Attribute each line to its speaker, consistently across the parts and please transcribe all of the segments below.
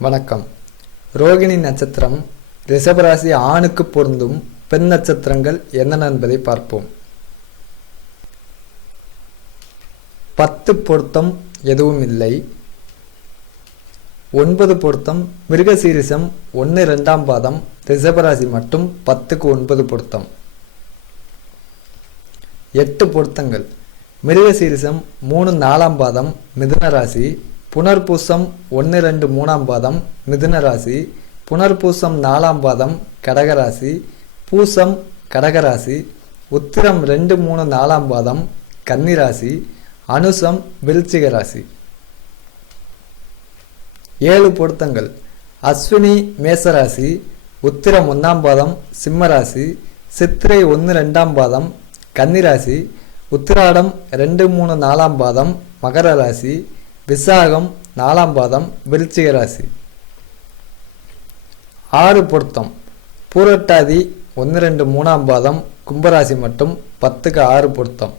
Speaker 1: வணக்கம். ரோகிணி நட்சத்திரம் ரிஷபராசி ஆணுக்கு பொருந்தும் பெண் நட்சத்திரங்கள் என்னென்ன என்பதை பார்ப்போம். பத்து பொருத்தம் எதுவும் இல்லை. ஒன்பது பொருத்தம் மிருகசீரிசம் ஒன்று ரெண்டாம் பாதம் ரிஷபராசி மட்டும் பத்துக்கு ஒன்பது பொருத்தம். எட்டு பொருத்தங்கள். மிருகசீரிசம் மூணு நாலாம் பாதம் மிதுன ராசி புனர்பூசம் ஒன்று ரெண்டு மூணாம் பாதம் மிதுன ராசி. புனர்பூசம் நாலாம் பாதம் கடகராசி பூசம் கடகராசி உத்திரம் ரெண்டு மூணு நாலாம் பாதம் கன்னிராசி அனுசம் விருச்சிக ராசி. ஏழு பொருத்தங்கள். அஸ்வினி மேசராசி உத்திரம் ஒன்றாம் பாதம் சிம்மராசி சித்திரை ஒன்று ரெண்டாம் பாதம் கன்னிராசி உத்திராடம் ரெண்டு மூணு நாலாம் பாதம் மகர ராசி. விசாகம் நாலாம் பாதம் விருச்சிக ராசி. ஆறு பொருத்தம். பூரட்டாதி ஒன்று ரெண்டு மூணாம் பாதம் கும்பராசி மட்டும் பத்துக்கு ஆறு பொருத்தம்.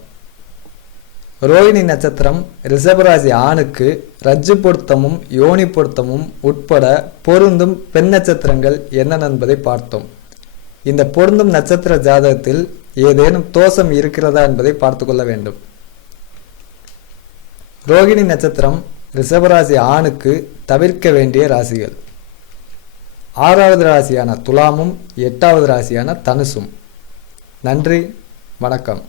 Speaker 1: ரோஹிணி நட்சத்திரம் ரிஷபராசி ஆணுக்கு ரஜ்ஜு பொருத்தமும் யோனி பொருத்தமும் உட்பட பொருந்தும் பெண் நட்சத்திரங்கள் என்னென்ன என்பதை பார்த்தோம். இந்த பொருந்தும் நட்சத்திர ஜாதகத்தில் ஏதேனும் தோஷம் இருக்கிறதா என்பதை பார்த்து கொள்ள வேண்டும். ரோகிணி நட்சத்திரம் ரிஷபராசி ஆணுக்கு தவிர்க்க வேண்டிய ராசிகள். ஆறாவது ராசியான துலாமும் எட்டாவது ராசியான தனுசும். நன்றி வணக்கம்.